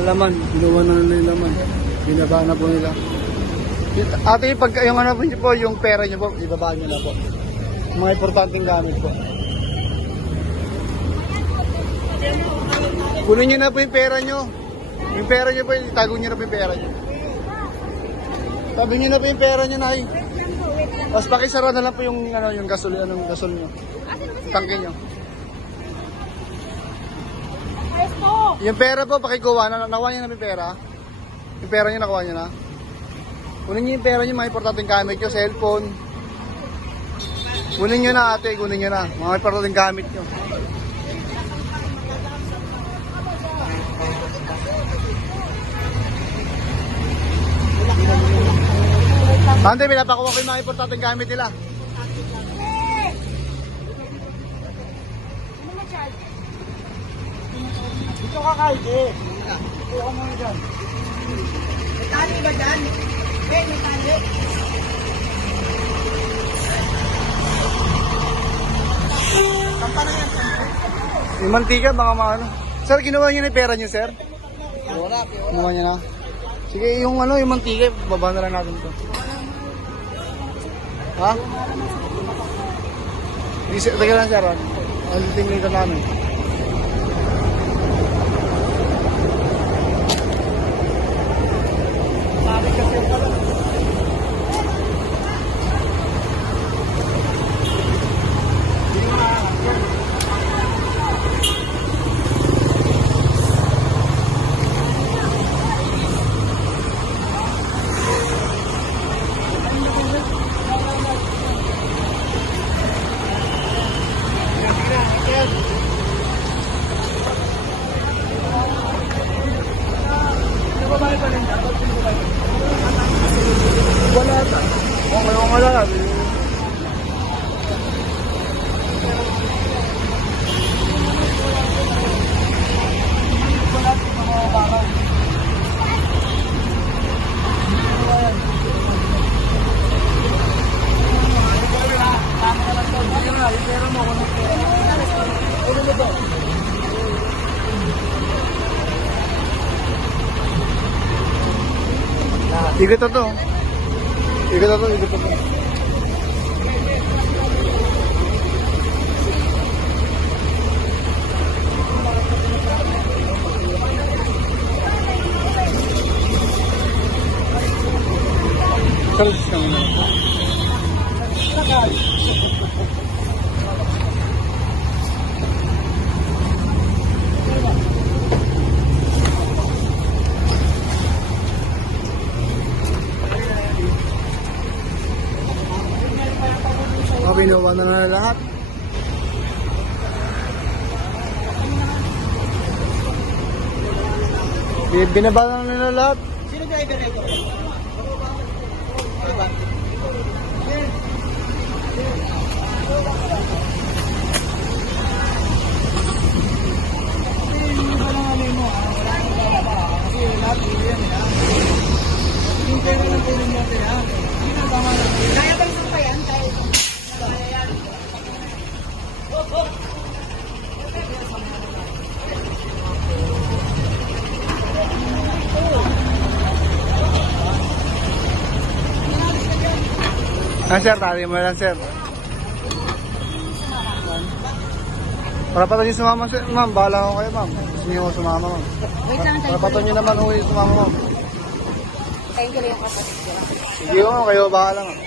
Laman, ginawa na nila yung laman. Binaba na po nila. Yung- Ate, pag yung ano po, po, yung pera niyo po, ibaba niyo na po. Mga importanteng gamit po. Kunin niyo na po yung pera niyo. Yung pera niyo po, itago niyo na po yung pera niyo. Sabi niyo na po yung pera niyo, Nay. Tapos pakisara na lang po yung, ano, yung gasol, anong gasol niyo. Tangke niyo. Yung pera po, pakikuha na. Nakuha niyo na yung pera. Yung pera niyo, nakuha niyo na. Kunin niyo yung pera niyo, mga importanteng gamit niyo, cellphone. Kunin niyo na ate, kunin niyo na. Mga importanteng gamit niyo. Ante, pinapakuha ko yung mga importanteng gamit nila. Dito ka kahit eh. Dito ka muna dyan. May tali ba dyan? Eh, may tali. Kampa na yan. Yung mantika, baka maano. Sir, ginawa niyo na yung pera niyo, sir? Wala, Ginawa niyo na? Sige, yung ano, yung mantika, baba na lang natin to. Ha? Teka lang, sir. Ang tingin ka namin. Gracias. Okay, okay, na. Ikot na to. Ikot na to, ikot na to. Service naman. Binuwa na na lahat. Bi- Binaba na nila lahat. Sino driver nito? Ah, sir, tali mo lang, sir. Para pa nyo sumama, sir. Ma'am, bahala ko kayo, ma'am. Gusto nyo ako sumama, ma'am. Wait lang, pa nyo naman yung sumama, ma'am. tayo ko lang yung kapatid ko. Sige, ma'am. Kayo, bahala, ma'am.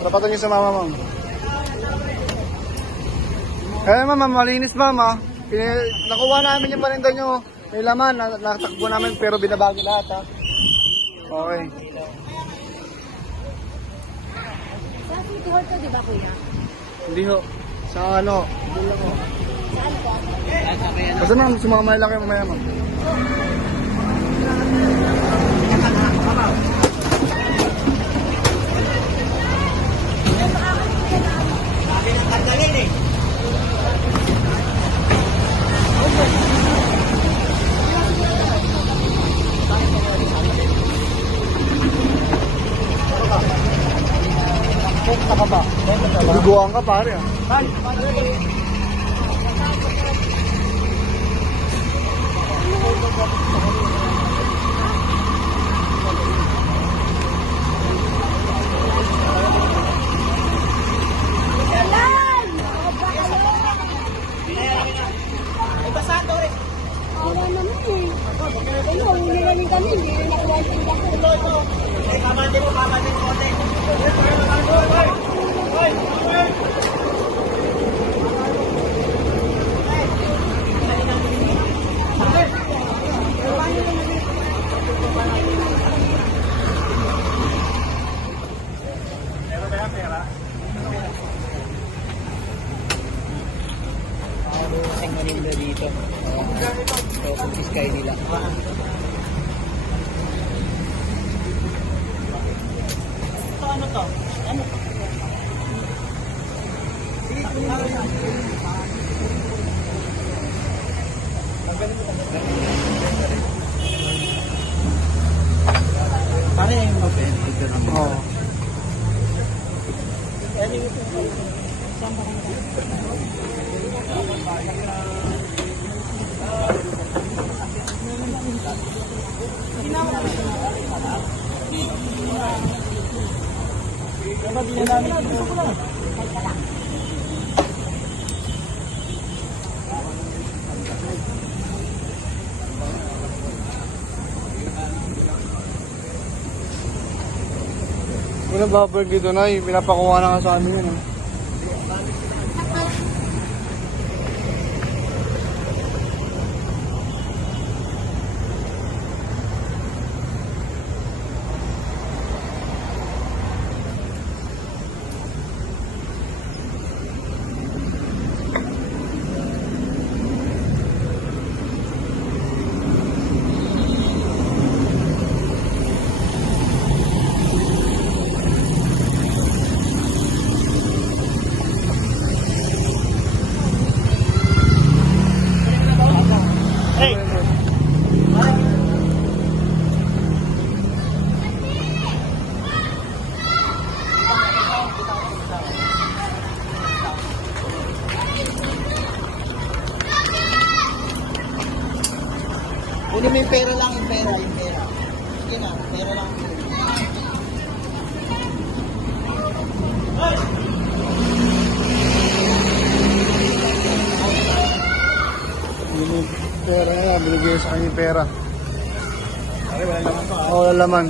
Para pa nyo sumama, ma'am. Eh, ma'am, malinis, ma'am, ah. Pini- nakuha namin yung paninda nyo. May laman, na- natakbo namin, pero binabagi lahat, ah. Okay. Hall to, di ba kuya? Hindi ho. Sa ano? Lang ho. Saan po? Basta ma'am, sumama lang kayo mamaya, ma'am. Sabi ng tanggalin eh. Duguan ka pare ah. Ay, basado rin. Awa naman eh. Ano, huli na rin kami. Hindi na nakuha ang tinda ko. Ito, ito. Ay, kamante mo, kamante mo, konti. Ang maninda dito. So, kung sky nila. Ito ano to? Ano? Pare, yung mabel. Oo. Ano yung ito? Saan ba kayo? Diba di na namin Wala bubble dito na, pinapakuha na nga sa amin yun. ah. Kunin mo yung pera lang, yung pera, yung pera. Sige na, pera lang. Yung pera binigay sa kanya yung pera. Wala naman pa. Oo, wala laman.